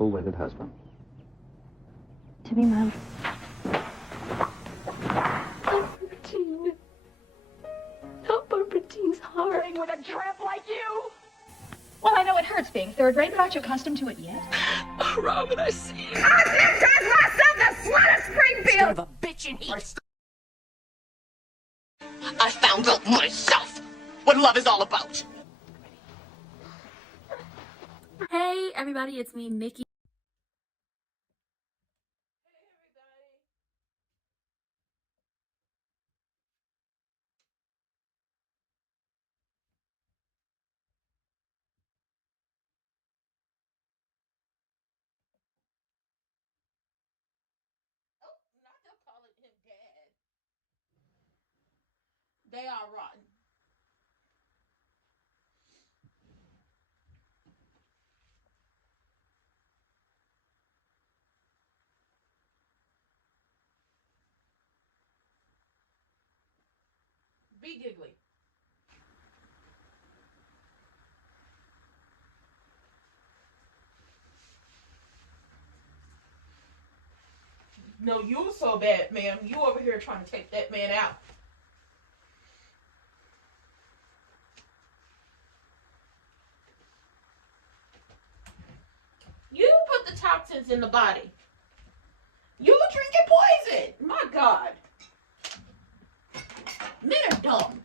faithful wedded husband. To be mom. Barbara not Barbara Jean's heart. With a tramp like you. Well, I know it hurts being third rate, but aren't you accustomed to it yet? Oh, Robin, I see you. I baptized myself the slut of Springfield. Son of a bitch in heat. I found out myself what love is all about. Hey everybody, it's me, Nikki. They are rotten. Be giggly. No, you so bad, ma'am. You over here trying to take that man out. You put the toxins in the body. You were drinking poison. My God. Men are dumb.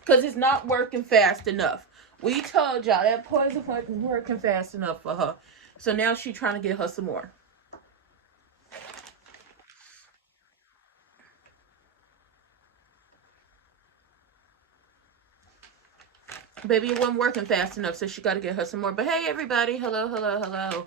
Because it's not working fast enough. We told y'all that poison wasn't working fast enough for her. So now she's trying to get her some more. Baby, it wasn't working fast enough, so she got to get her some more. But hey, everybody. Hello, hello, hello.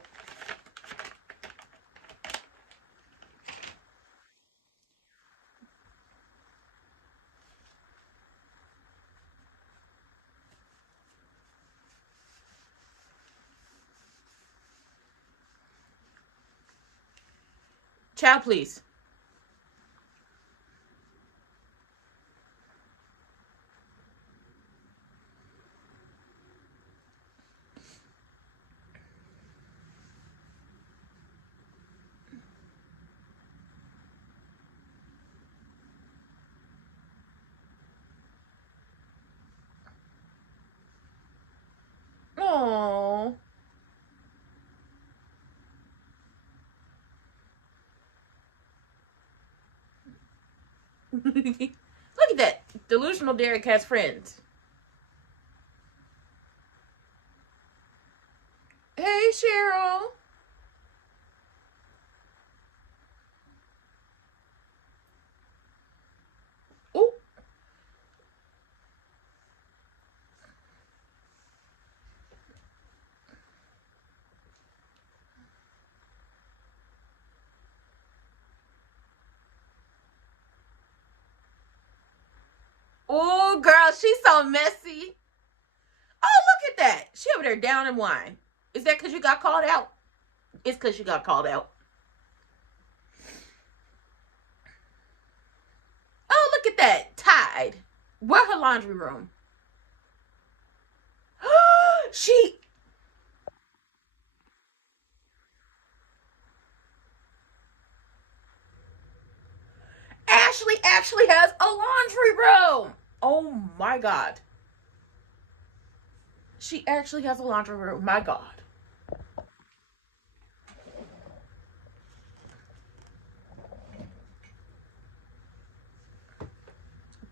Child, please. Aww. Look at that. Delusional Derek has friends. Hey, Cheryl. Ooh. Oh, girl, she's so messy. Oh, look at that. She over there down in wine. Is that because you got called out? It's because you got called out. Oh, look at that. Tide. Where's her laundry room? She... Ashley actually has a laundry room. Oh, my God. She actually has a laundry room. My God.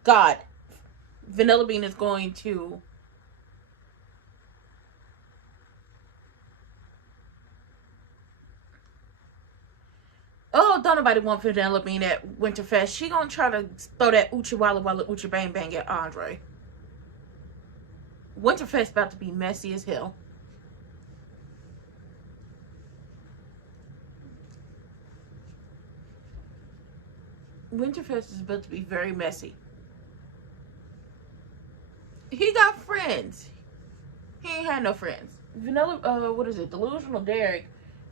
God. Vanilla Bean is going to... Oh, don't nobody want Vanilla Bean at Winterfest. She gonna try to throw that Oochie Walla Walla Oochie Bang Bang at Andre. Winterfest about to be messy as hell. Winterfest is about to be very messy. He got friends. He ain't had no friends. what is it? Delusional Derek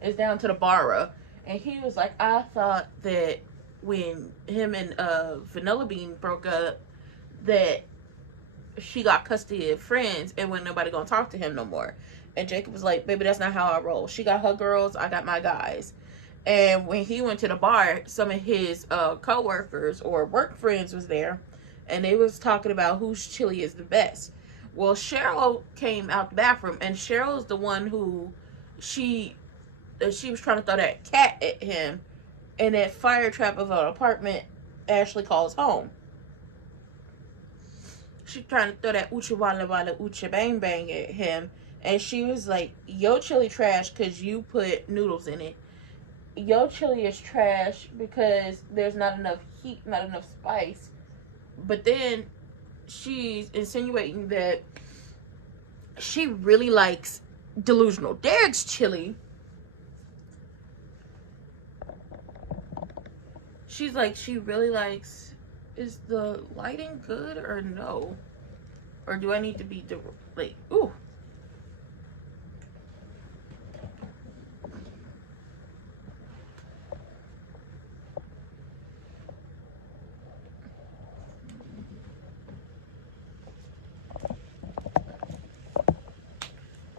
is down to the bar, and he was like, I thought that when him and Vanilla Bean broke up, that she got custody of friends and when nobody gonna talk to him no more. And Jacob was like, baby, that's not how I roll. She got her girls, I got my guys. And when he went to the bar, some of his co-workers or work friends was there, and they was talking about whose chili is the best. Well, Cheryl came out the bathroom, and Cheryl's the one who she was trying to throw that cat at him in that fire trap of an apartment Ashley calls home. She trying to throw that ucha walla walla ucha bang bang at him, and she was like, yo chili trash because you put noodles in it. Yo chili is trash because there's not enough heat, not enough spice. But then she's insinuating that she really likes Delusional Derek's chili. She's like, she really likes... Is the lighting good or no? Or do I need to be like, ooh.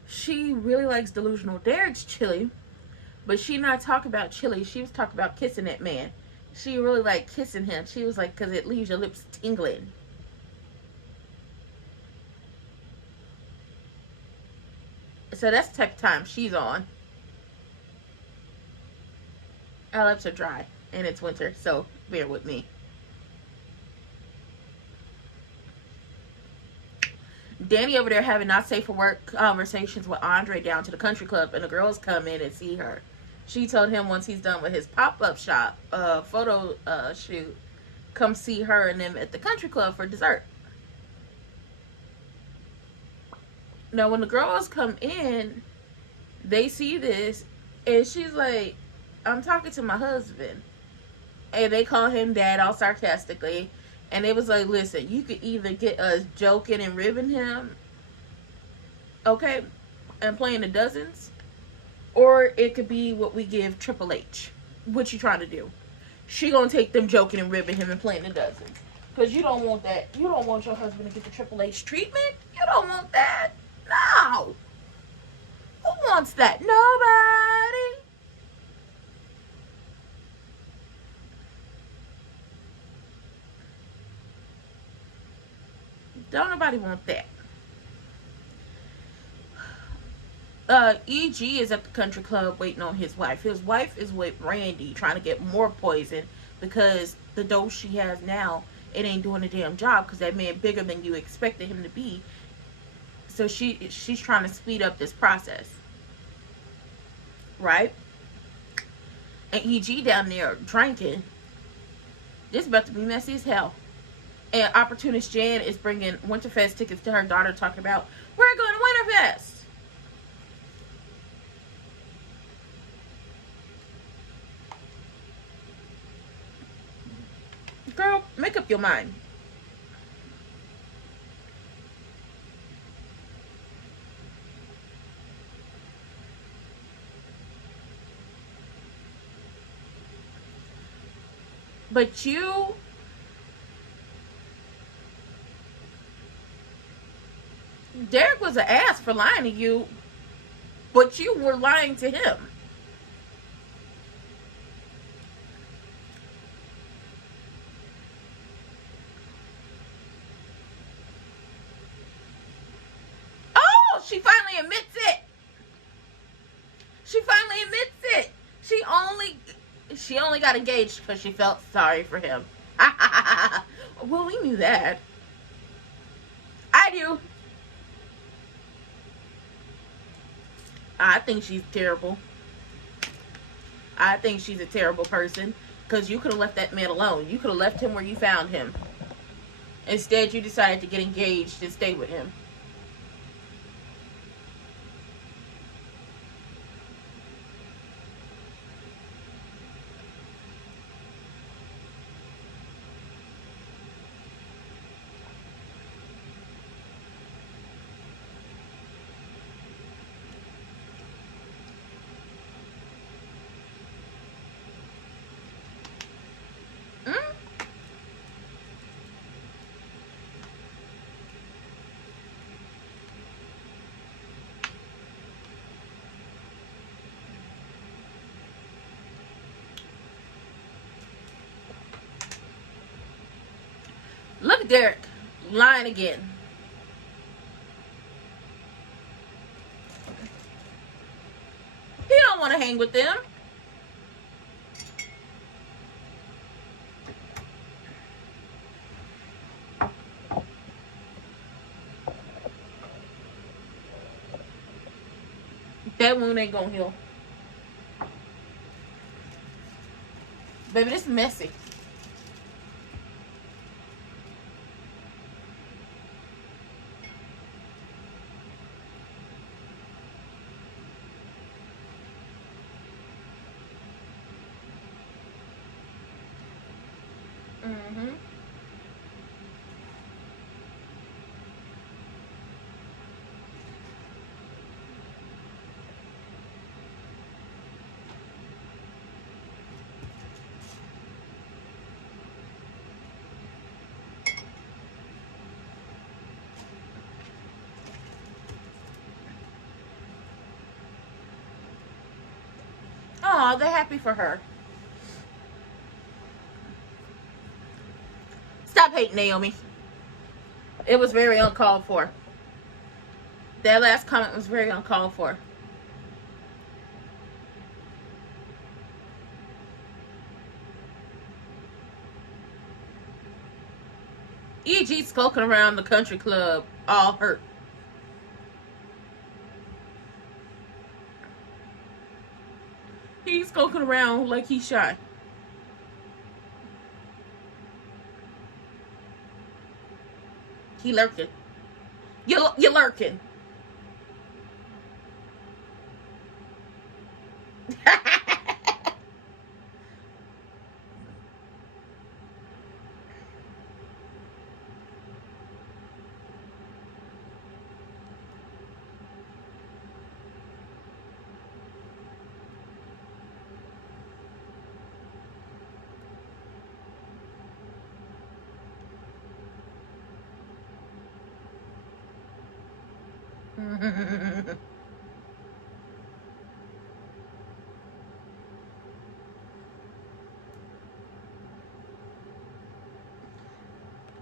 She really likes Delusional Derek's chili, but she not talking about chili. She was talking about kissing that man. She really liked kissing him. She was like, because it leaves your lips tingling. So that's the type of time she's on. Our lips are dry, and it's winter, so bear with me. Danny over there having not safe for work conversations with Andre down to the country club, and the girls come in and see her. She told him once he's done with his pop-up shop photo shoot, come see her and them at the country club for dessert. Now, when the girls come in, they see this, and she's like, I'm talking to my husband. And they call him dad all sarcastically. And it was like, listen, you could either get us joking and ribbing him, okay, and playing the dozens, or it could be what we give Triple H. What you trying to do? She gonna take them joking and ribbing him and playing the dozens. Because you don't want that. You don't want your husband to get the Triple H treatment. You don't want that. No. Who wants that? Nobody. Don't nobody want that. EG is at the country club waiting on his wife. His wife is with Randy trying to get more poison because the dose she has now, it ain't doing a damn job because that man bigger than you expected him to be. So she's trying to speed up this process. Right? And EG down there drinking. This is about to be messy as hell. And Opportunist Jan is bringing Winterfest tickets to her daughter, talking about, we're going to Winterfest. Girl, make up your mind. But you... Derek was an ass for lying to you, but you were lying to him. Oh, she finally admits it. She finally admits it. She only got engaged because she felt sorry for him. Well, we knew that. I do. I think she's terrible. I think she's a terrible person because you could have left that man alone. You could have left him where you found him. Instead, you decided to get engaged and stay with him. Derek lying again. He don't want to hang with them. That wound ain't gonna heal. Baby, this is messy. Aw, they're happy for her. Stop hating, Naomi. It was very uncalled for. That last comment was very uncalled for. E.G. skulking around the country club, all hurt. He's skulking around like he's shy. He lurking. You're lurking.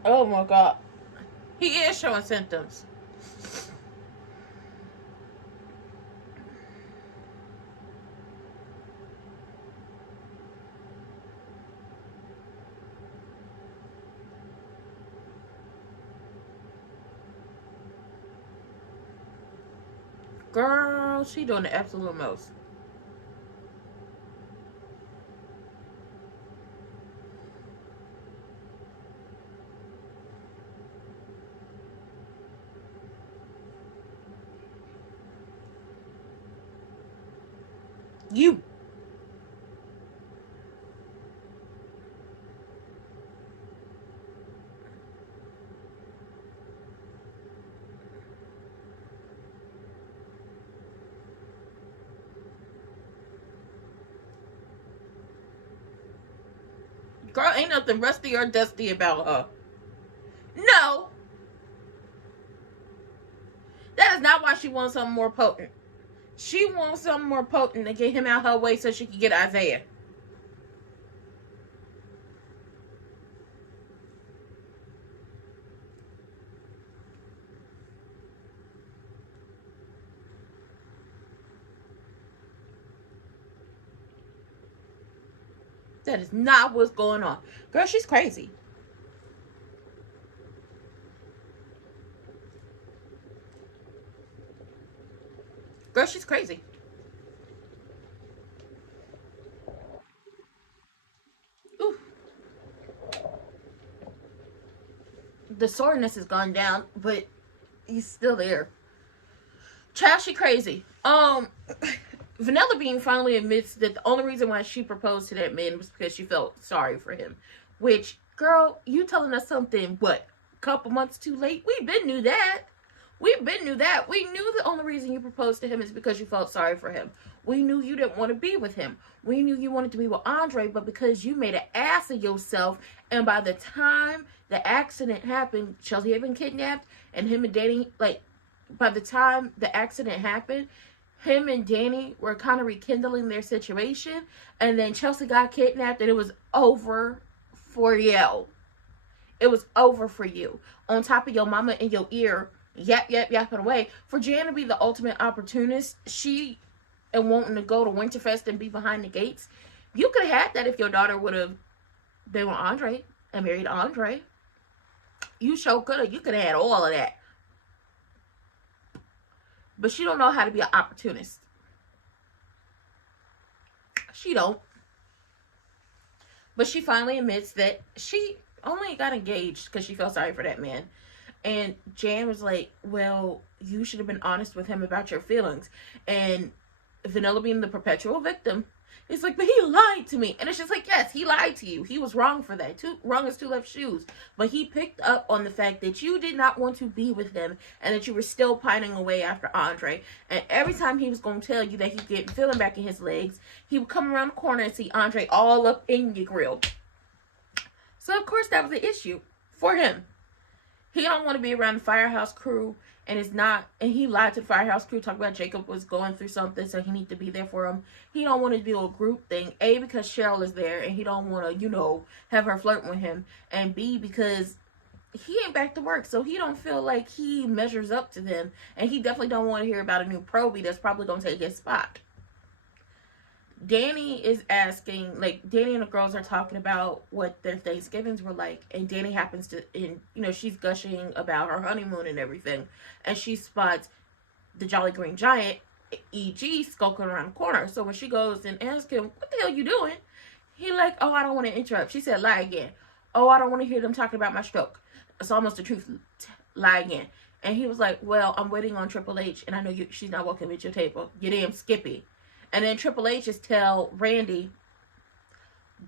Oh my God. He is showing symptoms. Girl, she doing the absolute most. You. Girl, ain't nothing rusty or dusty about her. No. That is not why she wants something more potent. She wants something more potent to get him out her way so she can get Isaiah. That is not what's going on. Girl, she's crazy. Girl, she's crazy. Ooh. The soreness has gone down, but he's still there. Child, she crazy. Vanilla Bean finally admits that the only reason why she proposed to that man was because she felt sorry for him. Which, girl, you telling us something, what, a couple months too late? We been knew that. We knew the only reason you proposed to him is because you felt sorry for him. We knew you didn't want to be with him. We knew you wanted to be with Andre, but because you made an ass of yourself, and by the time the accident happened, Chelsea had been kidnapped, and him and Danny, like, by the time the accident happened, him and Danny were kind of rekindling their situation, and then Chelsea got kidnapped, and it was over for you. It was over for you. On top of your mama in your ear, yapping away. For Jan to be the ultimate opportunist, and wanting to go to Winterfest and be behind the gates, you could have had that if your daughter would have been with Andre and married Andre. You sure could have. You could have had all of that. But she don't know how to be an opportunist. She don't. But she finally admits that she only got engaged because she felt sorry for that man. And Jan was like, well, you should have been honest with him about your feelings. And Vanilla being the perpetual victim, it's like, but he lied to me. And it's just like, yes, he lied to you. He was wrong for that. Wrong as two left shoes. But he picked up on the fact that you did not want to be with him and that you were still pining away after Andre. And every time he was going to tell you that he'd get feeling back in his legs, he would come around the corner and see Andre all up in your grill. So, of course, that was the issue for him. He don't want to be around the Firehouse crew, and he lied to the Firehouse crew, talking about Jacob was going through something, so he needs to be there for him. He don't want to do a group thing, A, because Cheryl is there, and he don't want to, have her flirting with him, and B, because he ain't back to work, so he don't feel like he measures up to them, and he definitely don't want to hear about a new probie that's probably going to take his spot. Danny is asking, Danny and the girls are talking about what their Thanksgivings were like, and Danny happens to, she's gushing about her honeymoon and everything, and she spots the Jolly Green Giant, E.G., skulking around the corner. So when she goes and asks him, what the hell you doing? He like, oh, I don't want to interrupt. She said, lie again. Oh, I don't want to hear them talking about my stroke. It's almost the truth. Lie again. And he was like, well, I'm waiting on Triple H, and I know she's not walking at your table. You damn Skippy. And then Triple H just tell Randy,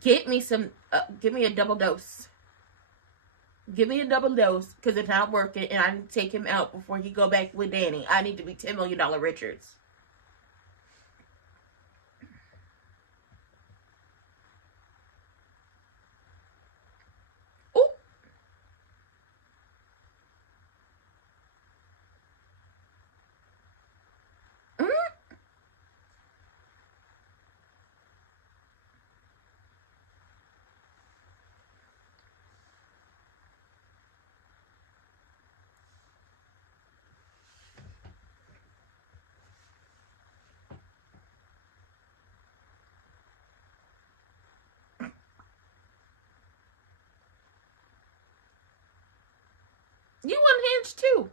give me a double dose. Give me a double dose, because it's not working, and I need to take him out before he go back with Danny. I need to be $10 million Richards. Ooh. You unhinged too.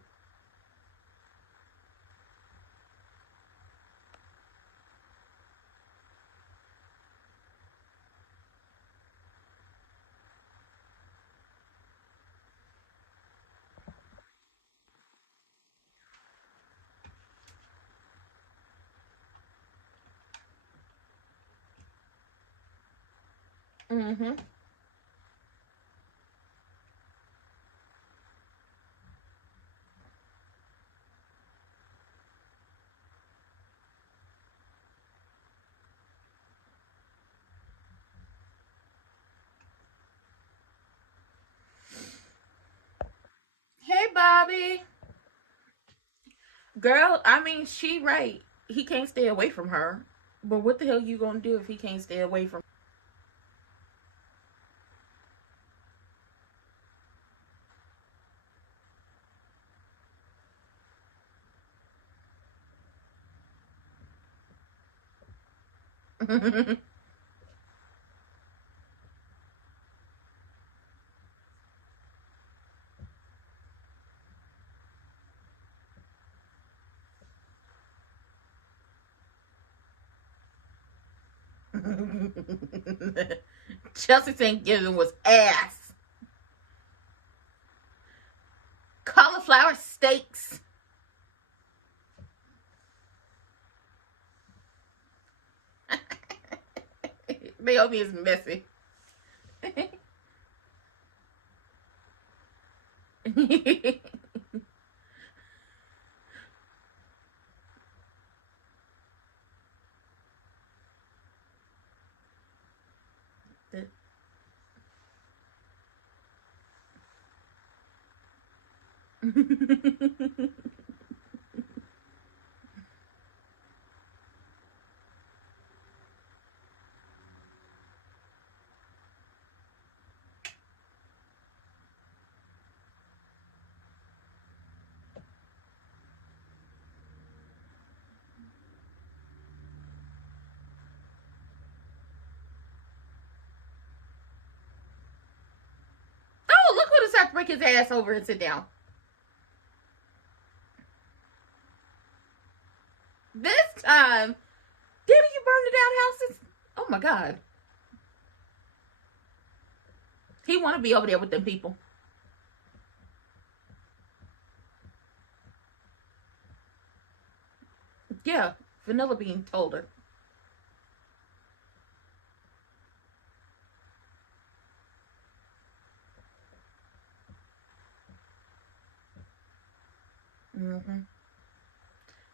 Mm-hmm. Hey, Bobby. Girl, I mean, she right. He can't stay away from her. But what the hell you gonna do if he can't stay away from her? Chelsea Thanksgiving was ass. Cauliflower steaks. Naomi is messy. break his ass over and sit down. This time, didn't you burn the down houses? Oh my God. He want to be over there with them people. Yeah, Vanilla Bean told her.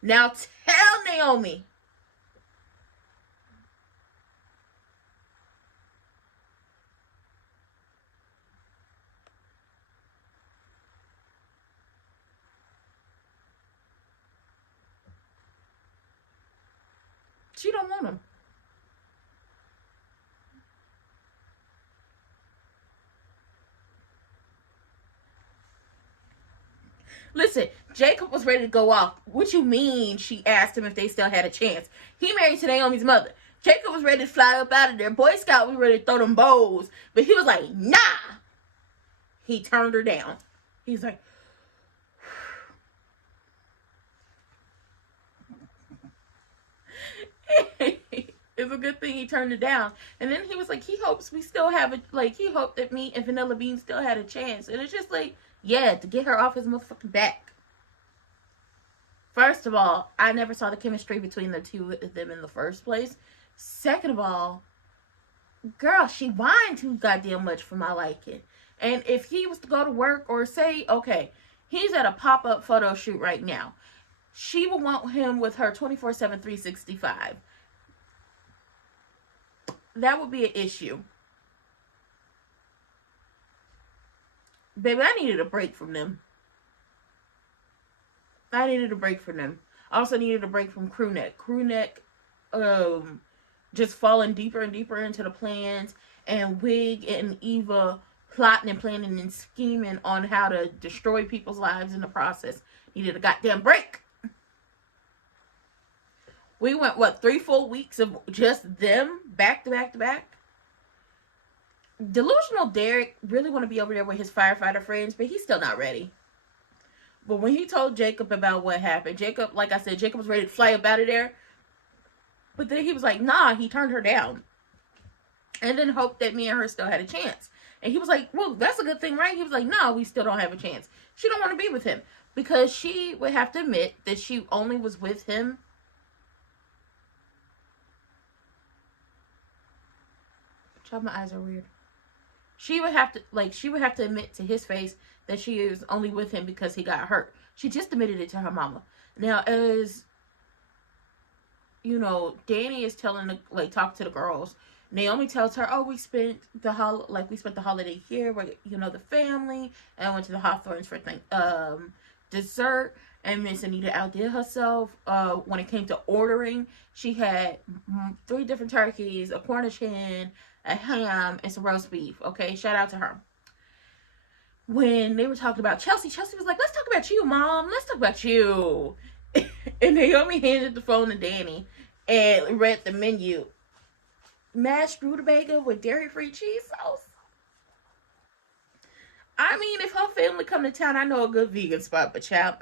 Now tell Naomi. She don't want him. Listen, Jacob was ready to go off. What you mean? She asked him if they still had a chance. He married to Naomi's mother. Jacob was ready to fly up out of there. Boy Scout was ready to throw them bows. But he was like, nah. He turned her down. He's like, it's a good thing he turned it down. And then he was like, he hopes we still have he hoped that me and Vanilla Bean still had a chance. And it's just like, yeah, to get her off his motherfucking back. First of all, I never saw the chemistry between the two of them in the first place. Second of all, girl, she whined too goddamn much for my liking. And if he was to go to work or say, okay, he's at a pop-up photo shoot right now, she would want him with her 24/7, 365. That would be an issue. Baby, I needed a break from them. I needed a break from them. I also needed a break from Crewneck. Crewneck, just falling deeper and deeper into the plans, and Wig and Eva plotting and planning and scheming on how to destroy people's lives in the process. Needed a goddamn break. We went, 3 full weeks of just them, back to back to back? Delusional Derek really want to be over there with his firefighter friends, but he's still not ready. But when he told Jacob about what happened, Jacob, like I said, Jacob was ready to fly up out of there. But then he was like, nah, he turned her down. And then hoped that me and her still had a chance. And he was like, well, that's a good thing, right? He was like, no, we still don't have a chance. She don't want to be with him. Because she would have to admit that she only was with him. Child, my eyes are weird. She would have to admit to his face that she is only with him because he got hurt. She just admitted it to her mama. Now, as you know, Danny is telling talk to the girls. Naomi tells her, "Oh, we spent the holiday here with the family, and I went to the Hawthorns for dessert." And Miss Anita outdid herself. When it came to ordering, she had 3 different turkeys, a Cornish hen, a ham, and some roast beef. Okay, shout out to her. When they were talking about Chelsea was like, let's talk about you, Mom. Let's talk about you. And Naomi handed the phone to Danny and read the menu. Mashed rutabaga with dairy-free cheese sauce. I mean, if her family come to town, I know a good vegan spot, but child,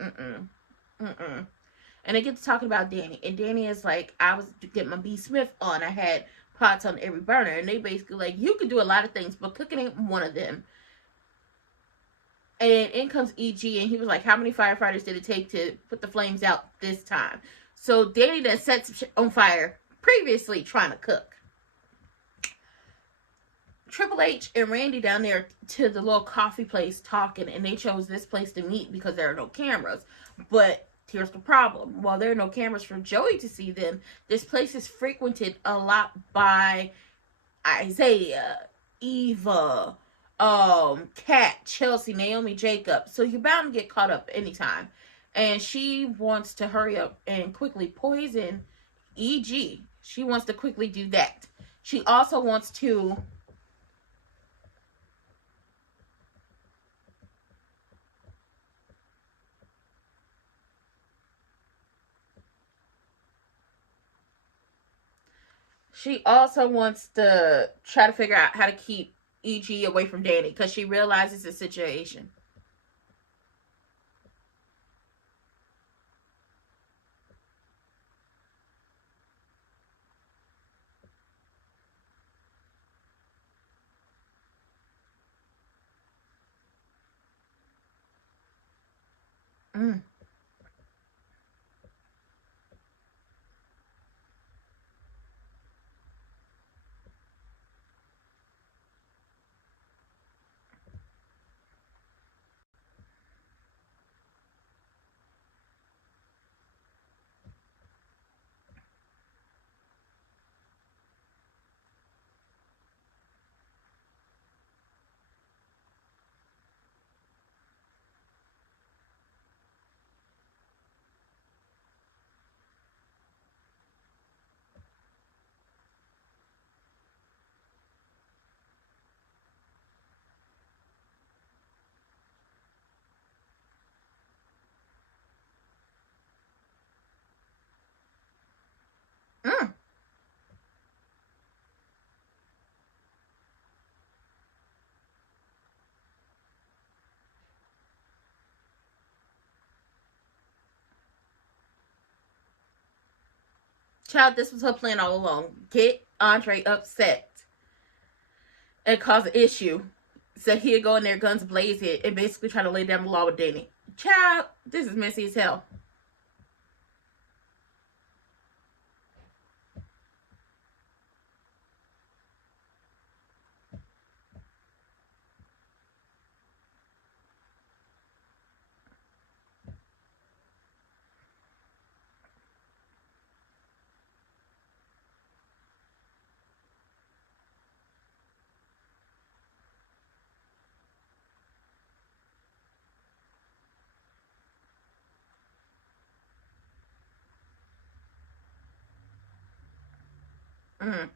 And they get to talking about Danny. And Danny is like, I was getting my B. Smith on. I had pots on every burner. And they basically like, you can do a lot of things, but cooking ain't one of them. And in comes E.G. and he was like, how many firefighters did it take to put the flames out this time? So Danny then sets shit on fire previously trying to cook. Triple H and Randy down there to the little coffee place talking, and they chose this place to meet because there are no cameras. But here's the problem. While there are no cameras for Joey to see them, this place is frequented a lot by Isaiah, Eva, Kat, Chelsea, Naomi, Jacob. So you're bound to get caught up anytime. And she wants to hurry up and quickly poison E.G. She wants to quickly do that. She also wants to... She also wants to try to figure out how to keep E.G. away from Danny because she realizes the situation. Mm. Mm. Child, this was her plan all along. Get Andre upset and cause an issue. So he'd go in there guns blazing and basically try to lay down the law with Danny. Child, this is messy as hell. Mm.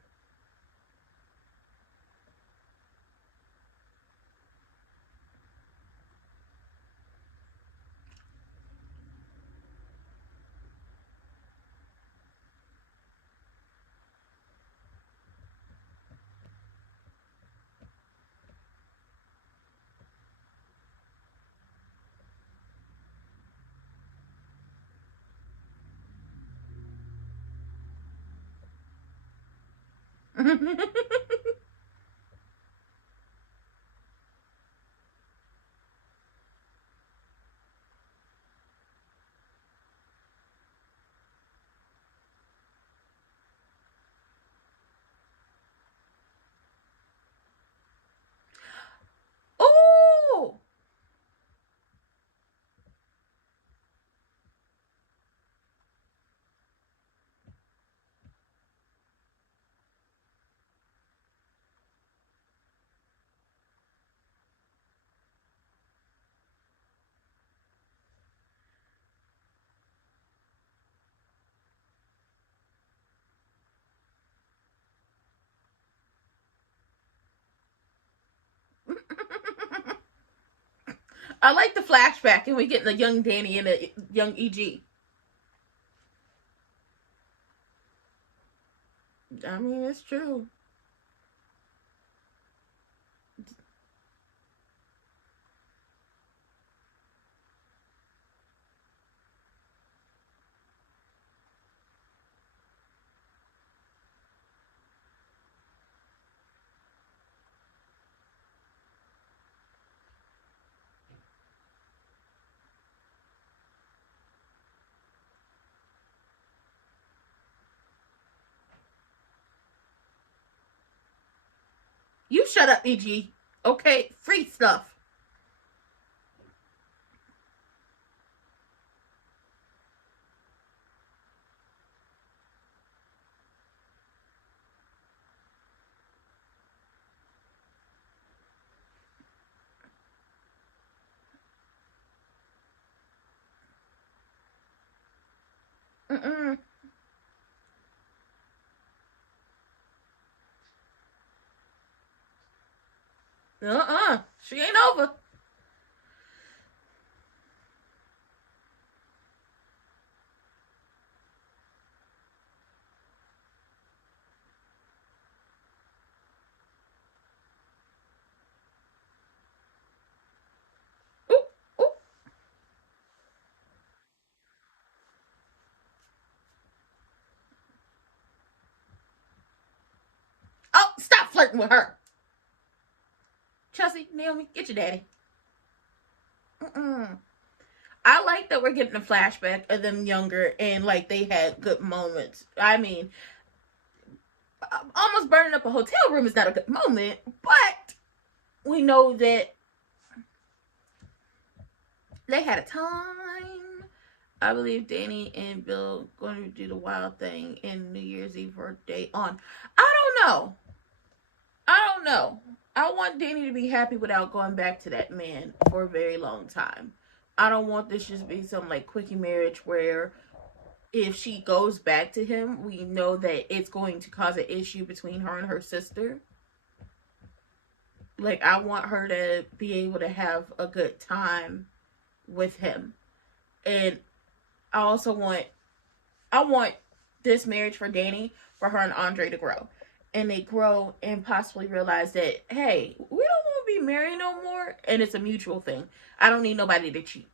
Ooh! I like the flashback and we get the young Danny and the young EG. I mean, it's true. You shut up, EG. Okay, free stuff. Mm-mm. She ain't over. Ooh, ooh. Oh, stop flirting with her. Chelsea, Naomi, get your daddy. Mm-mm. I like that we're getting a flashback of them younger and like they had good moments. I mean, almost burning up a hotel room is not a good moment, but we know that they had a time. I believe Danny and Bill going to do the wild thing in New Year's Eve birthday on. I don't know. I want Danny to be happy without going back to that man for a very long time. I don't want this just be some like quickie marriage where if she goes back to him, we know that it's going to cause an issue between her and her sister. Like, I want her to be able to have a good time with him. And I also want this marriage for Danny, for her and Andre to grow. And they grow and possibly realize that, hey, we don't want to be married no more. And it's a mutual thing. I don't need nobody to cheat.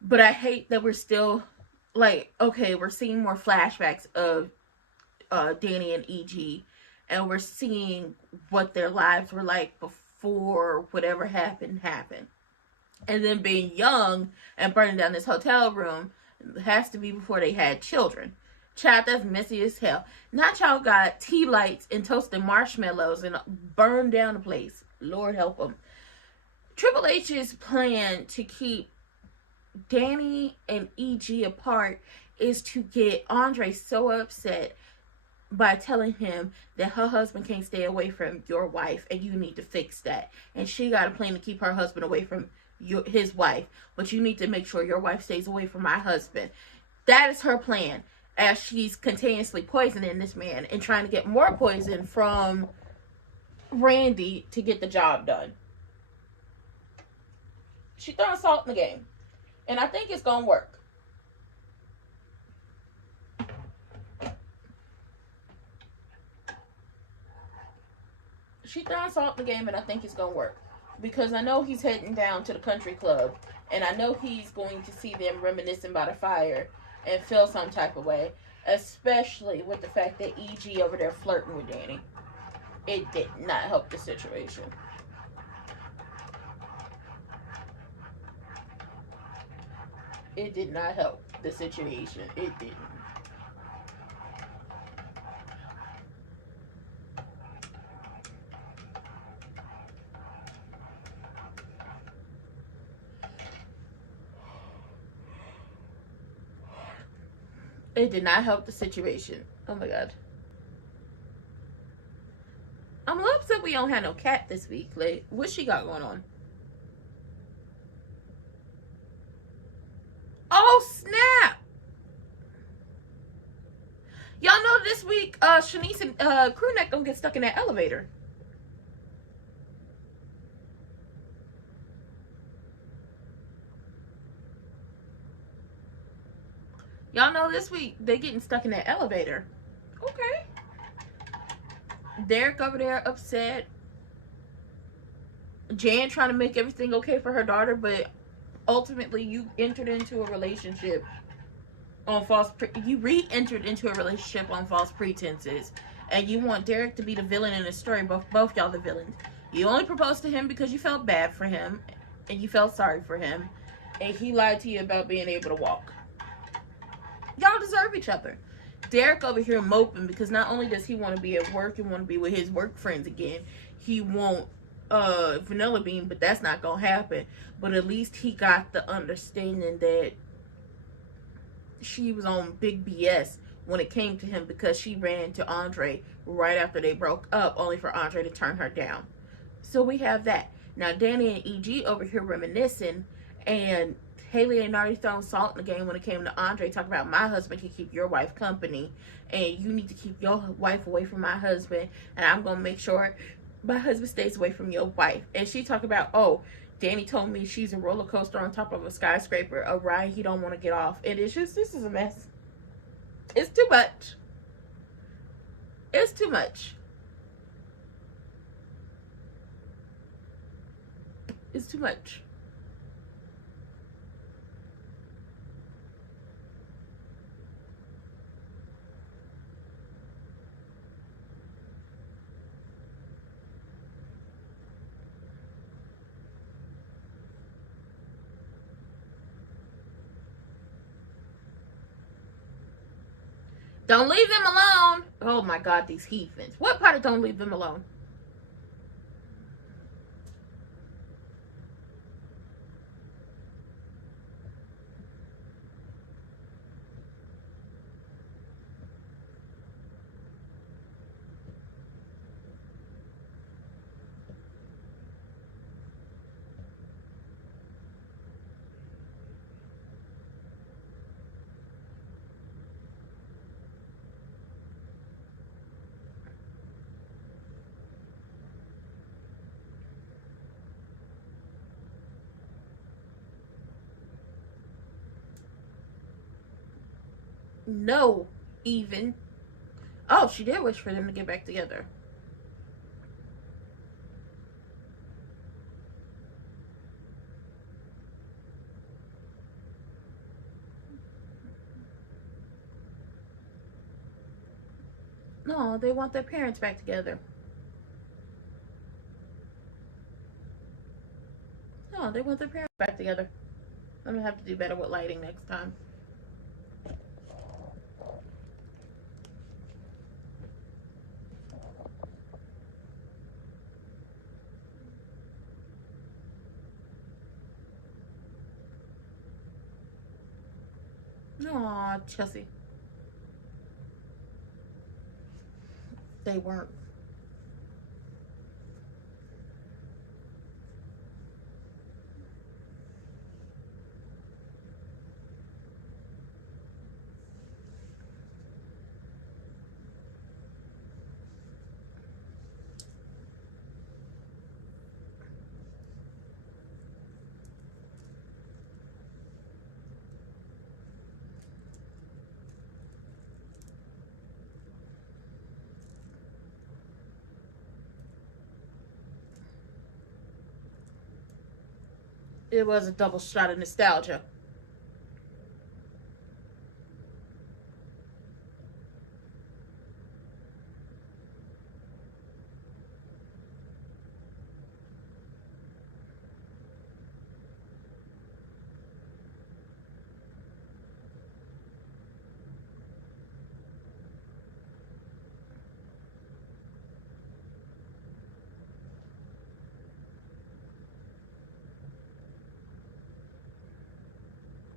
But I hate that we're still, like, okay, we're seeing more flashbacks of Danny and EG. And we're seeing what their lives were like before whatever happened. And then being young and burning down this hotel room has to be before they had children. Child, that's messy as hell. Not y'all got tea lights and toasted marshmallows and burned down the place. Lord help them. Triple H's plan to keep Danny and EG apart is to get Andre so upset by telling him that her husband can't stay away from your wife and you need to fix that. And she got a plan to keep her husband away from his wife, but you need to make sure your wife stays away from my husband. That is her plan, as she's continuously poisoning this man and trying to get more poison from Randy to get the job done. She throwing salt in the game, and I think it's gonna work. She throwing salt in the game, and I think it's gonna work. Because I know he's heading down to the country club. And I know he's going to see them reminiscing by the fire. And feel some type of way. Especially with the fact that EG over there flirting with Danny. It did not help the situation. It did not help the situation. It didn't. It did not help the situation. Oh my god. I'm a little upset we don't have no cat this week. Like, what she got going on? Oh, snap! Y'all know this week, Shanice and Crewneck gonna get stuck in that elevator. Y'all know this week they getting stuck in that elevator. Okay. Derek over there upset. Jan trying to make everything okay for her daughter, but ultimately you entered into a relationship on you re-entered into a relationship on false pretenses, and you want Derek to be the villain in the story. Both y'all the villains. You only proposed to him because you felt bad for him and you felt sorry for him, and he lied to you about being able to walk. Y'all deserve each other. Derek over here moping because not only does he want to be at work and want to be with his work friends again, he won't Vanilla Bean, but that's not gonna happen. But at least he got the understanding that she was on big BS when it came to him, because she ran to Andre right after they broke up, only for Andre to turn her down. So we have that. Now Danny and EG over here reminiscing, and Hayley ain't already thrown salt in the game when it came to Andre talking about my husband can keep your wife company and you need to keep your wife away from my husband, and I'm gonna make sure my husband stays away from your wife. And she talked about, oh, Danny told me she's a roller coaster on top of a skyscraper, a ride he don't want to get off. And it's just, this is a mess. It's too much. It's too much. It's too much. Don't leave them alone. Oh my God, these heathens. What part of don't leave them alone? No, even. Oh, she did wish for them to get back together. No, they want their parents back together. No, they want their parents back together. I'm gonna have to do better with lighting next time. Aw, Chelsea. They weren't. It was a double shot of nostalgia.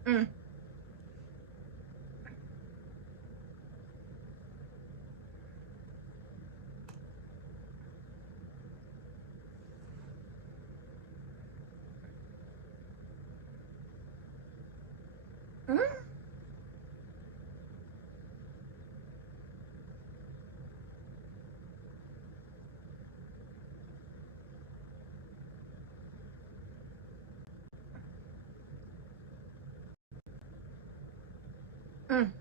Mm. Mm. Mm.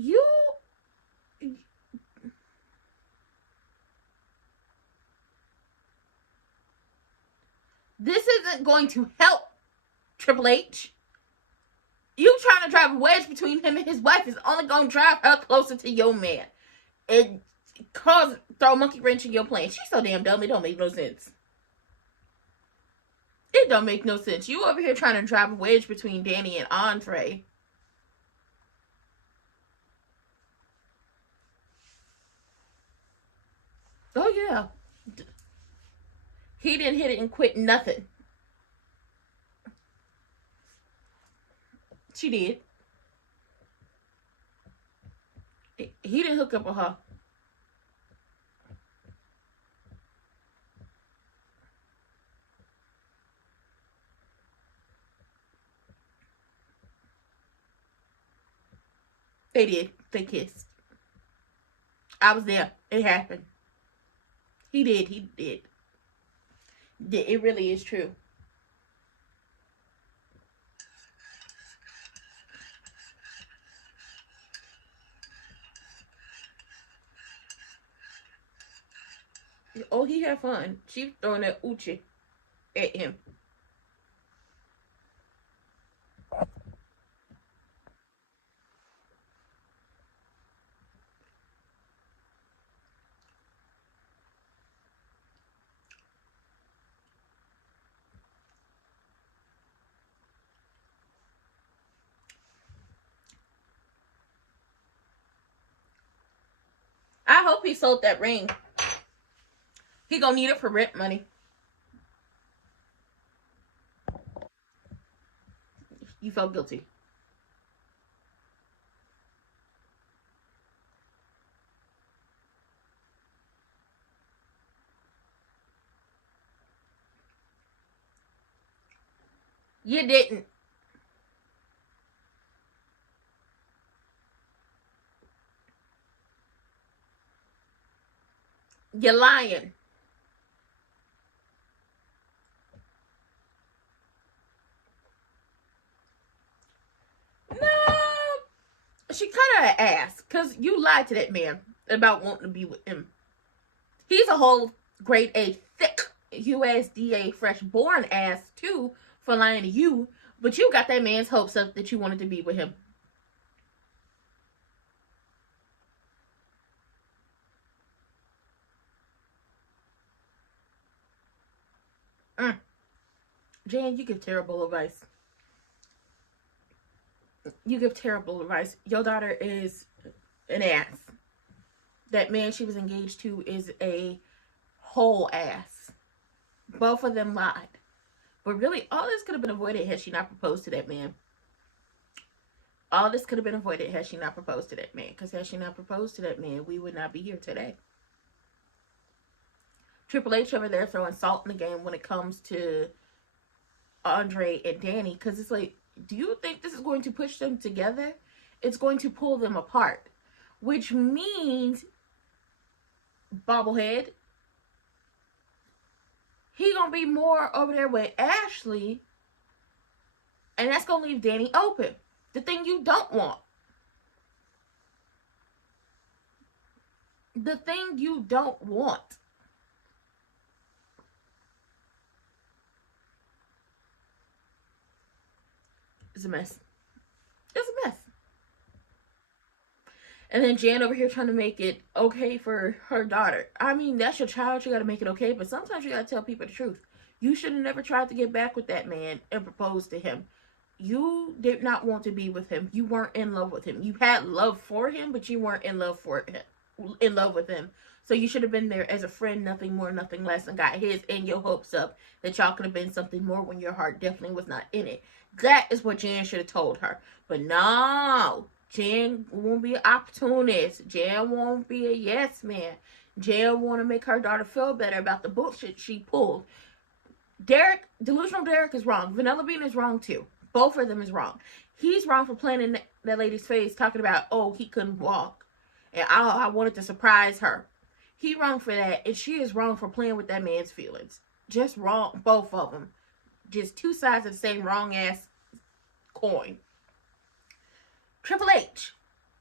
You. This isn't going to help, Triple H. You trying to drive a wedge between him and his wife is only going to drive her closer to your man. And throw a monkey wrench in your plan. She's so damn dumb, it don't make no sense. It don't make no sense. You over here trying to drive a wedge between Danny and Andre. Oh, yeah. He didn't hit it and quit nothing. She did. He didn't hook up with her. They did. They kissed. I was there. It happened. He did. He did. It really is true. Oh, he had fun. She was throwing that uchi at him. I hope he sold that ring. He gonna need it for rent money. You felt guilty. You didn't. You're lying. No. She kind of asked, because you lied to that man about wanting to be with him. He's a whole grade A thick USDA fresh born ass too for lying to you, but you got that man's hopes up that you wanted to be with him. Jan, you give terrible advice. You give terrible advice. Your daughter is an ass. That man she was engaged to is a whole ass. Both of them lied. But really, all this could have been avoided had she not proposed to that man. All this could have been avoided had she not proposed to that man. Because had she not proposed to that man, we would not be here today. Triple H over there throwing salt in the game when it comes to Andre and Danny. Because it's like, do you think this is going to push them together? It's going to pull them apart. Which means, bobblehead, he gonna be more over there with Ashley. And that's gonna leave Danny open. The thing you don't want. The thing you don't want. It's a mess. It's a mess. And then Jan over here trying to make it okay for her daughter. I mean, that's your child. You got to make it okay. But sometimes you got to tell people the truth. You should have never tried to get back with that man and propose to him. You did not want to be with him. You weren't in love with him. You had love for him, but you weren't in love with him. So you should have been there as a friend, nothing more, nothing less, and got his and your hopes up that y'all could have been something more when your heart definitely was not in it. That is what Jan should have told her. But no, Jan won't be an opportunist. Jan won't be a yes man. Jan want to make her daughter feel better about the bullshit she pulled. Delusional Derek is wrong. Vanilla Bean is wrong too. Both of them is wrong. He's wrong for playing in that lady's face, talking about, oh, he couldn't walk. And I wanted to surprise her. He wrong for that. And she is wrong for playing with that man's feelings. Just wrong. Both of them. Just two sides of the same wrong ass coin. Triple H,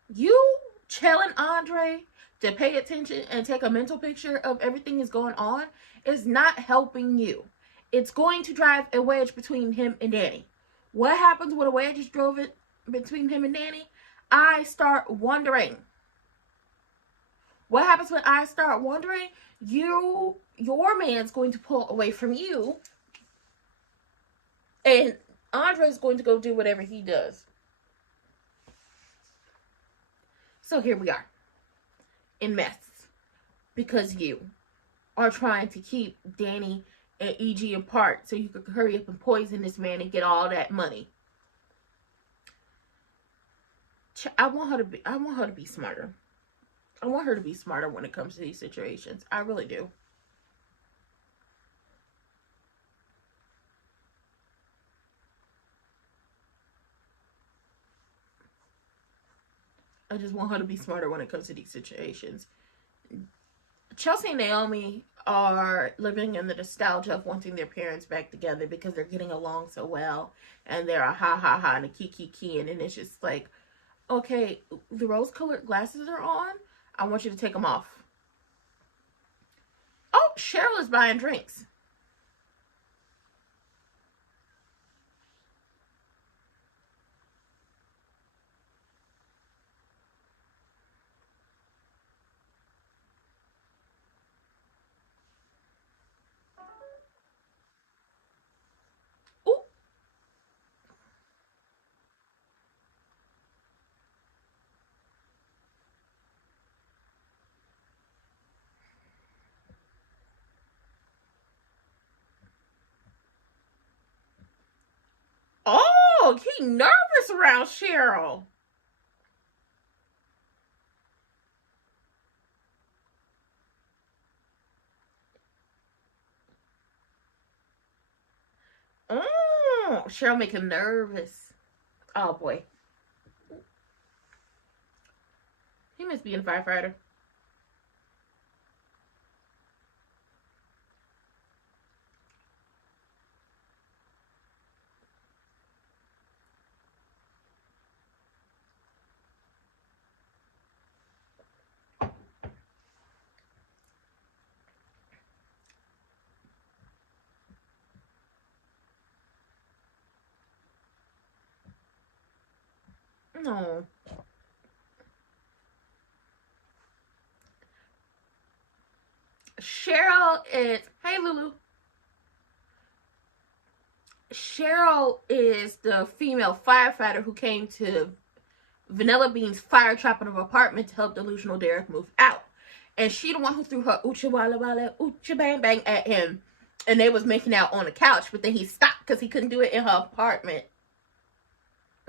you telling Andre to pay attention and take a mental picture of everything that's going on is not helping you. It's going to drive a wedge between him and Danny. What happens when a wedge is driven between him and Danny? I start wondering. What happens when I start wondering? Your man's going to pull away from you. And Andre's going to go do whatever he does. So here we are. In mess. Because you are trying to keep Danny and EG apart so you could hurry up and poison this man and get all that money. I want her to be smarter. I want her to be smarter when it comes to these situations. I really do. I just want her to be smarter when it comes to these situations. Chelsea and Naomi are living in the nostalgia of wanting their parents back together because they're getting along so well, and they're a ha ha ha and a kiki and it's just like, okay, the rose-colored glasses are on. I want you to take them off. Oh, Cheryl is buying drinks. Oh, he nervous around Cheryl. Oh, Cheryl make him nervous. Oh boy. He must be a firefighter. No. Cheryl is, hey Lulu. Cheryl is the female firefighter who came to Vanilla Bean's fire trap in her apartment to help delusional Derek move out. And she the one who threw her oocha walla walla, oocha bang bang at him. And they was making out on the couch, but then he stopped because he couldn't do it in her apartment.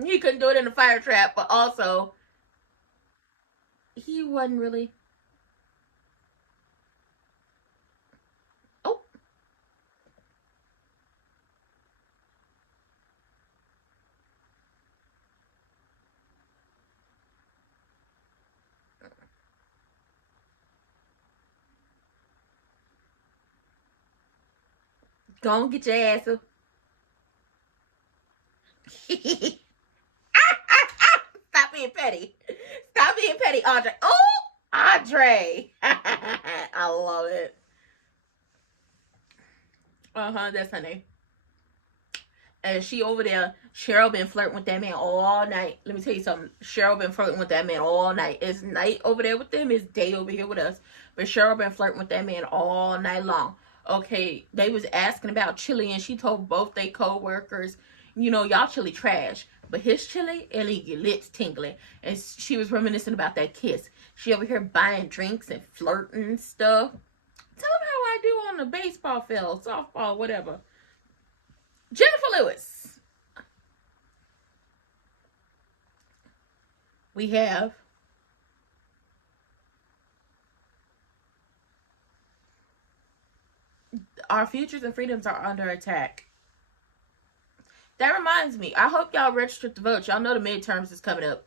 He couldn't do it in the fire trap, but also he wasn't really. Oh. Go on, get your ass up. Stop being petty. Stop being petty, Audrey. Oh, Audrey. I love it. That's her name. And she over there, Cheryl been flirting with that man all night. Let me tell you something. Cheryl been flirting with that man all night. It's night over there with them. It's day over here with us. But Cheryl been flirting with that man all night long. Okay, they was asking about chili, and she told both they co-workers, you know, y'all chili trash. But his chili, it'll get lips tingling. And she was reminiscing about that kiss. She over here buying drinks and flirting and stuff. Tell him how I do on the baseball field, softball, whatever. Jennifer Lewis. We have our futures and freedoms are under attack. That reminds me, I hope y'all registered to vote. Y'all know the midterms is coming up.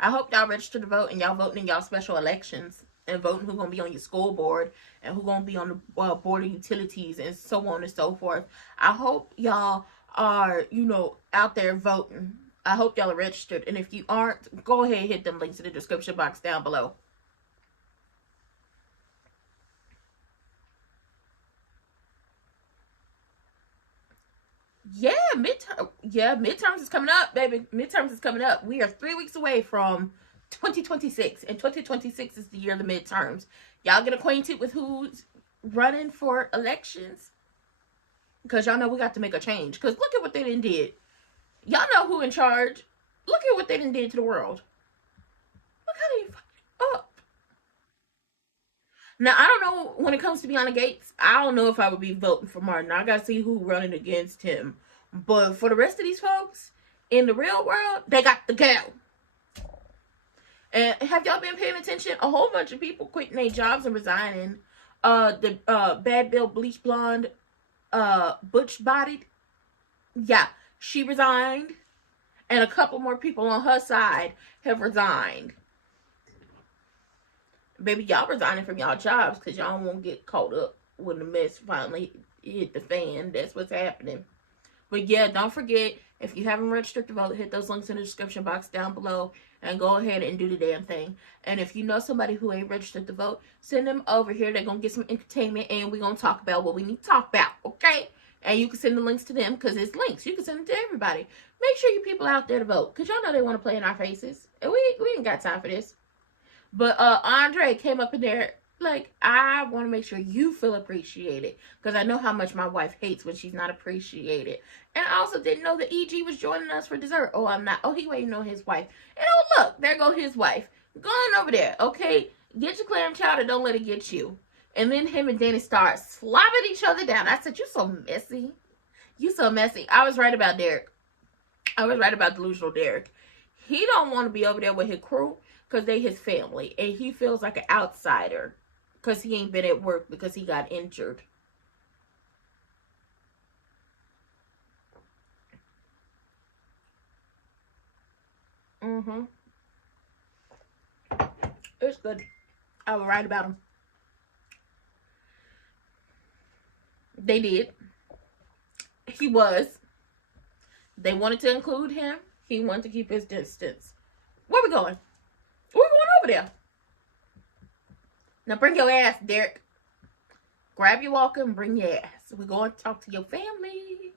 I hope y'all registered to vote and y'all voting in y'all special elections and voting who's going to be on your school board and who's going to be on the board of utilities and so on and so forth. I hope y'all are, you know, out there voting. I hope y'all are registered. And if you aren't, go ahead and hit them links in the description box down below. Midterms is coming up, baby. Midterms is coming up. We are 3 weeks away from 2026, and 2026 is the year of the midterms. Y'all get acquainted with who's running for elections, because y'all know we got to make a change. Because look at what they done did. Y'all know who in charge. Look at what they done did to the world. Look how they fucked up. Now, I don't know, when it comes to Beyond the Gates, I don't know if I would be voting for Martin. I gotta see who running against him. But for the rest of these folks, in the real world, they got the go. And have y'all been paying attention? A whole bunch of people quitting their jobs and resigning. The Bad Bill Bleach Blonde, butch bodied. Yeah, she resigned. And a couple more people on her side have resigned. Baby, y'all resigning from y'all jobs because y'all won't get caught up when the mess finally hit the fan. That's what's happening. But yeah, don't forget, if you haven't registered to vote, hit those links in the description box down below and go ahead and do the damn thing. And if you know somebody who ain't registered to vote, send them over here. They're going to get some entertainment and we're going to talk about what we need to talk about, okay? And you can send the links to them because it's links. You can send them to everybody. Make sure you people out there to vote because y'all know they want to play in our faces. And we ain't got time for this. But Andre came up in there like, I want to make sure you feel appreciated because I know how much my wife hates when she's not appreciated. And I also didn't know that EG was joining us for dessert. Oh, I'm not. Oh, he waiting on his wife. And oh, look, there go his wife. Go on over there, okay? Get your clam chowder. Don't let it get you. And then him and Danny start slobbing each other down. I said, you so messy. You so messy. I was right about Derek. I was right about delusional Derek. He don't want to be over there with his crew because they his family. And he feels like an outsider because he ain't been at work because he got injured. It's good. I was right about him. They did. He was. They wanted to include him. He wanted to keep his distance. Where we going? We're going over there. Now bring your ass, Derek. Grab your walker and bring your ass. We're going to talk to your family.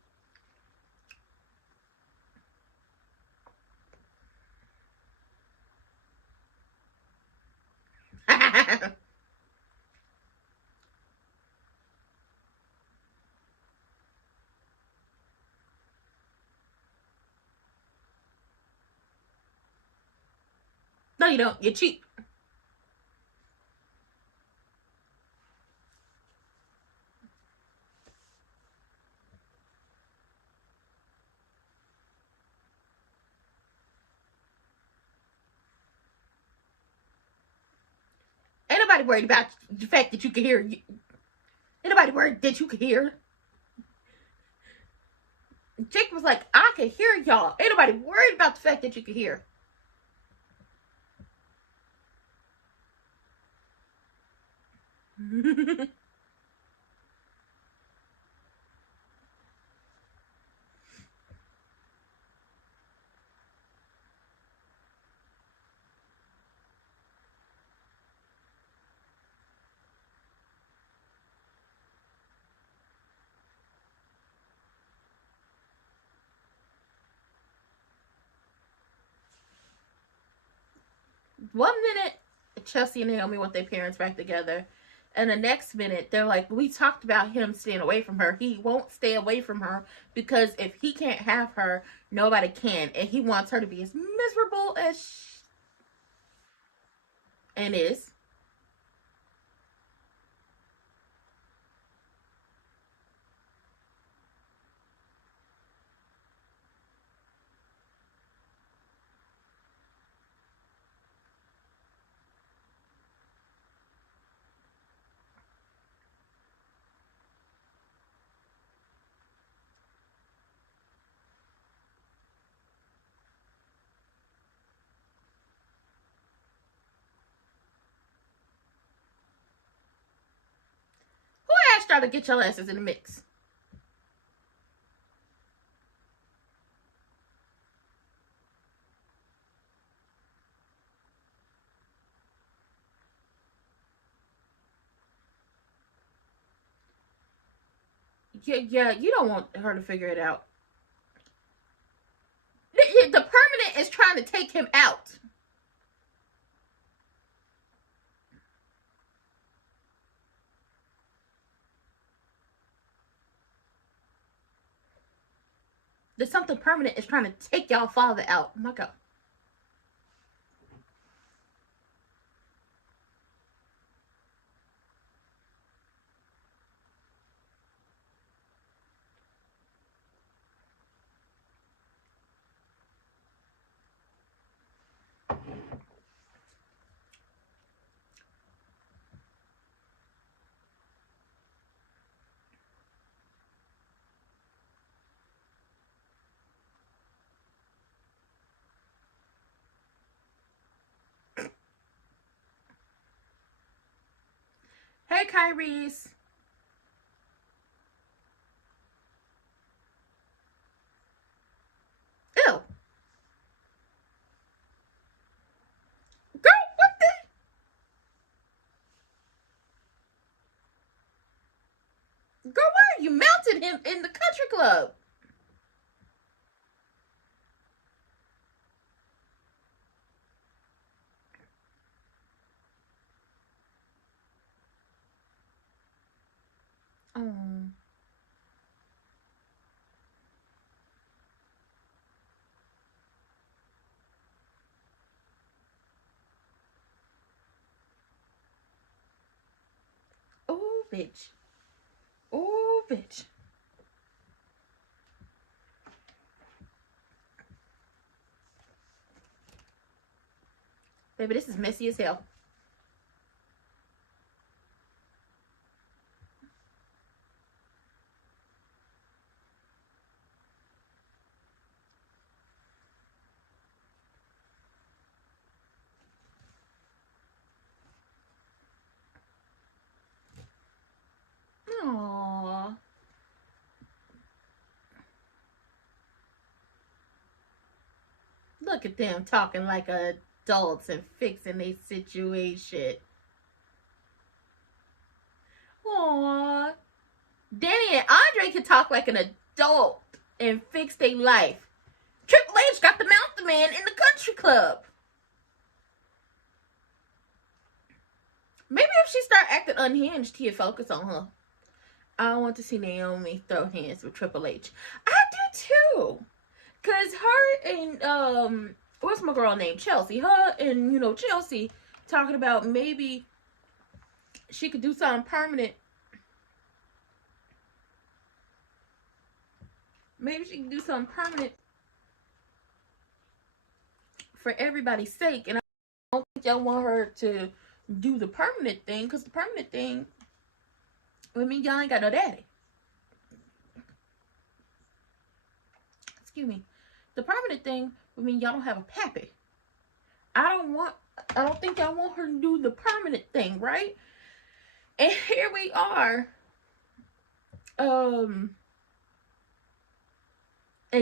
No, you don't. You're cheap. Ain't nobody worried about the fact that you can hear. Ain't nobody worried that you can hear. Jake was like, I can hear y'all. Ain't nobody worried about the fact that you can hear. One minute, Chelsea and Naomi want their parents back together. And the next minute, they're like, we talked about him staying away from her. He won't stay away from her because if he can't have her, nobody can. And he wants her to be as miserable as and is. Who asked y'all to get your asses in the mix? Yeah, you don't want her to figure it out. The permanent is trying to take him out. There's something permanent is trying to take y'all father out. Oh my God. Hey, Kyrie's. Ew. Girl, what the? Girl, why are you mounting him in the country club? Oh. Oh, bitch. Oh, bitch. Baby, this is messy as hell. Aww. Look at them talking like adults and fixing their situation. Aww. Danny and Andre can talk like an adult and fix their life. Triple H got to mount the man in the country club. Maybe if she start acting unhinged, he'd focus on her. I want to see Naomi throw hands with Triple H. I do too. Cause her and what's my girl named Chelsea? Her and Chelsea talking about maybe she could do something permanent. Maybe she can do something permanent for everybody's sake. And I don't think y'all want her to do the permanent thing, because the permanent thing would mean y'all ain't got no daddy. Excuse me. The permanent thing would mean y'all don't have a pappy. I don't think y'all want her to do the permanent thing, right? And here we are. And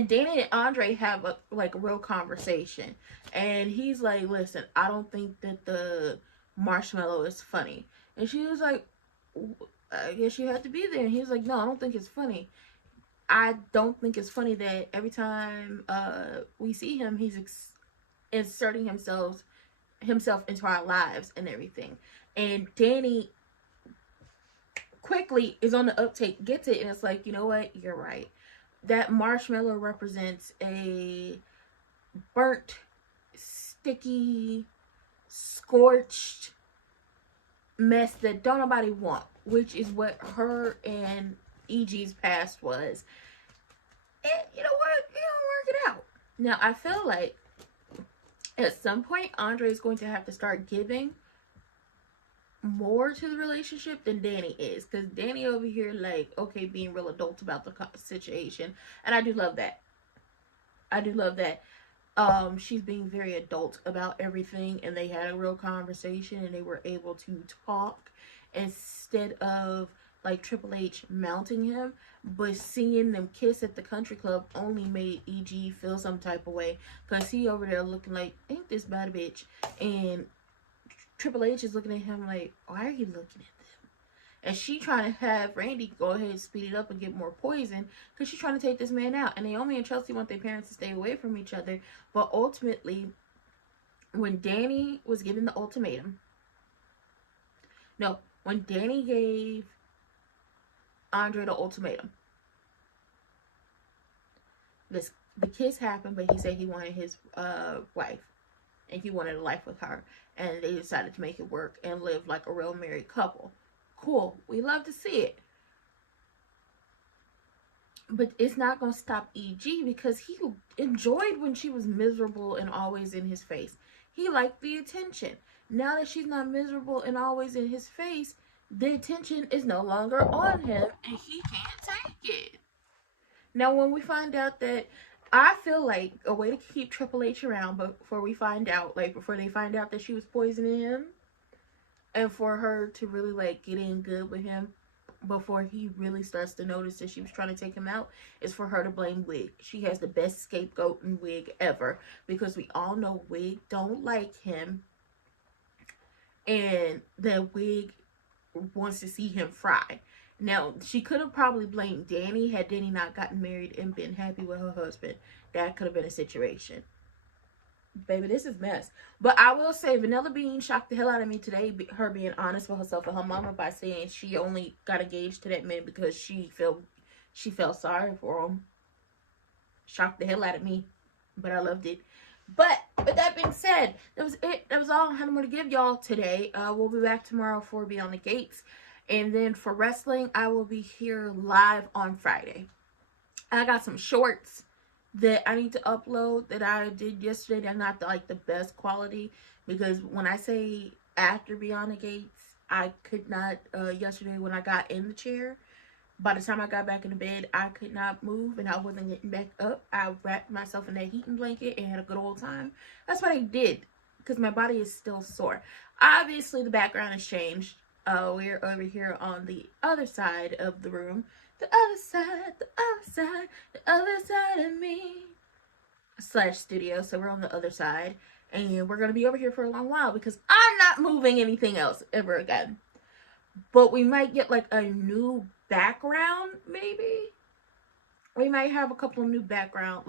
Danny and Andre have a real conversation. And he's like, listen, I don't think that the marshmallow is funny. And she was like, I guess you have to be there. And he was like, no, I don't think it's funny. I don't think it's funny that every time we see him, he's inserting himself into our lives and everything. And Danny quickly is on the uptake, gets it, and it's like, you know what? You're right. That marshmallow represents a burnt, sticky, scorched mess that don't nobody want, which is what her and EG's past was. And you know what? It don't work it out. Now, I feel like at some point, Andre is going to have to start giving more to the relationship than Danny is, because Danny over here okay, being real adult about the situation, and I do love that. She's being very adult about everything, and they had a real conversation and they were able to talk instead of Triple H mounting him. But seeing them kiss at the country club only made EG feel some type of way, because he over there looking like, ain't this bad a bitch? And Triple H is looking at him like, why are you looking at them? And she trying to have Randy go ahead and speed it up and get more poison, because she's trying to take this man out. And Naomi and Chelsea want their parents to stay away from each other. But ultimately, when Danny was given the ultimatum, when Danny gave Andre the ultimatum, the kiss happened, but he said he wanted his wife, and he wanted a life with her, and they decided to make it work and live like a real married couple. Cool. We love to see it. But it's not going to stop EG, because he enjoyed when she was miserable and always in his face. He liked the attention. Now that she's not miserable and always in his face, the attention is no longer on him, and he can't take it. Now, when we find out that, I feel like a way to keep Triple H around, but before they find out that she was poisoning him, and for her to really like get in good with him before he really starts to notice that she was trying to take him out, is for her to blame Wig. She has the best scapegoat in Wig ever, because we all know Wig don't like him, and that Wig wants to see him fry. Now, she could have probably blamed Danny had Danny not gotten married and been happy with her husband. That could have been a situation. Baby, this is mess. But I will say, Vanilla Bean shocked the hell out of me today, her being honest with herself and her mama by saying she only got engaged to that man because she felt sorry for him. Shocked the hell out of me, but I loved it. But with that being said, that was it. That was all I had more to give y'all today. We'll be back tomorrow for Beyond the Gates. And then for wrestling, I will be here live on Friday. I got some shorts that I need to upload that I did yesterday. They're not the best quality, because when I say after Beyond the Gates, I could not, yesterday when I got in the chair, by the time I got back in the bed, I could not move and I wasn't getting back up. I wrapped myself in that heating blanket and had a good old time. That's what I did, because my body is still sore. Obviously, the background has changed. We're over here on the other side of the room. The other side, the other side, the other side of me. / studio. So we're on the other side. And we're going to be over here for a long while because I'm not moving anything else ever again. But we might get like a new background, maybe. We might have a couple of new background,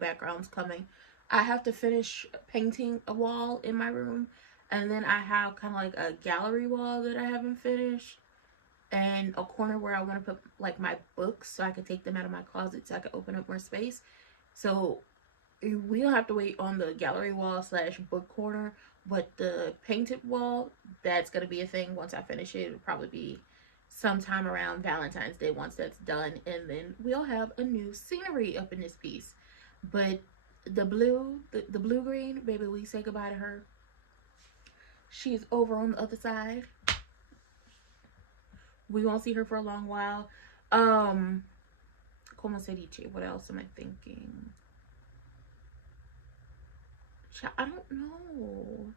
backgrounds coming. I have to finish painting a wall in my room. And then I have kind of like a gallery wall that I haven't finished. And a corner where I want to put like my books so I can take them out of my closet so I can open up more space. So we'll have to wait on the gallery wall / book corner. But the painted wall, that's going to be a thing once I finish it. It'll probably be sometime around Valentine's Day once that's done. And then we'll have a new scenery up in this piece. But the blue-green, baby, we say goodbye to her. She's over on the other side. We won't see her for a long while. Como se dice? What else am I thinking? I don't know.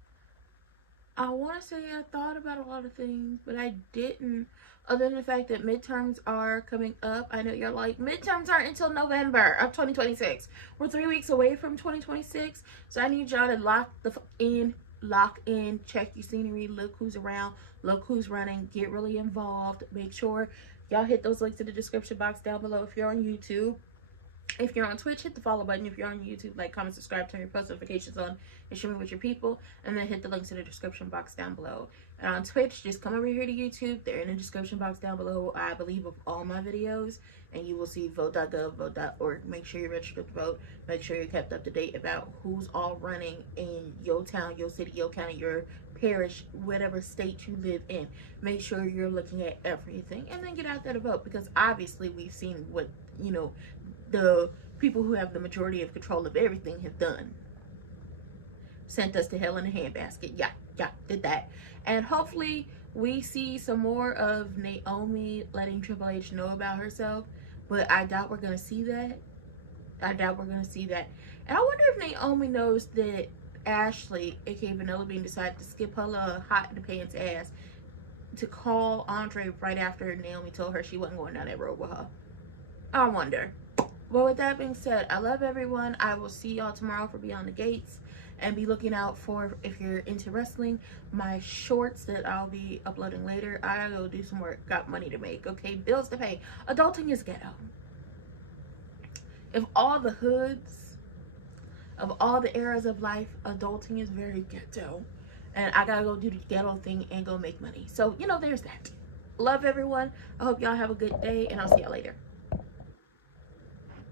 I want to say I thought about a lot of things, but I didn't. Other than the fact that midterms are coming up. I know you're like, midterms aren't until November of 2026. We're 3 weeks away from 2026. So I need y'all to lock in, check your scenery, look who's around, look who's running, get really involved. Make sure y'all hit those links in the description box down below if you're on YouTube. If you're on Twitch, hit the follow button. If you're on YouTube, like, comment, subscribe, turn your post notifications on, and share me with your people. And then hit the links in the description box down below. And on Twitch, just come over here to YouTube. They're in the description box down below, I believe, of all my videos. And you will see vote.gov, vote.org. Make sure you're registered to vote. Make sure you're kept up to date about who's all running in your town, your city, your county, your parish, whatever state you live in. Make sure you're looking at everything. And then get out there to vote. Because obviously we've seen what, the people who have the majority of control of everything have done. Sent us to hell in a handbasket. Yeah, did that. And hopefully we see some more of Naomi letting Triple H know about herself. But I doubt we're going to see that. And I wonder if Naomi knows that Ashley, aka Vanilla Bean, decided to skip her little hot in the pants ass to call Andre right after Naomi told her she wasn't going down that road with her. I wonder. Well, with that being said, I love everyone. I will see y'all tomorrow for Beyond the Gates. And be looking out for, if you're into wrestling, my shorts that I'll be uploading later. I gotta go do some work. Got money to make, okay? Bills to pay. Adulting is ghetto. If all the hoods of all the eras of life, adulting is very ghetto. And I gotta go do the ghetto thing and go make money. So, there's that. Love everyone. I hope y'all have a good day, and I'll see y'all later.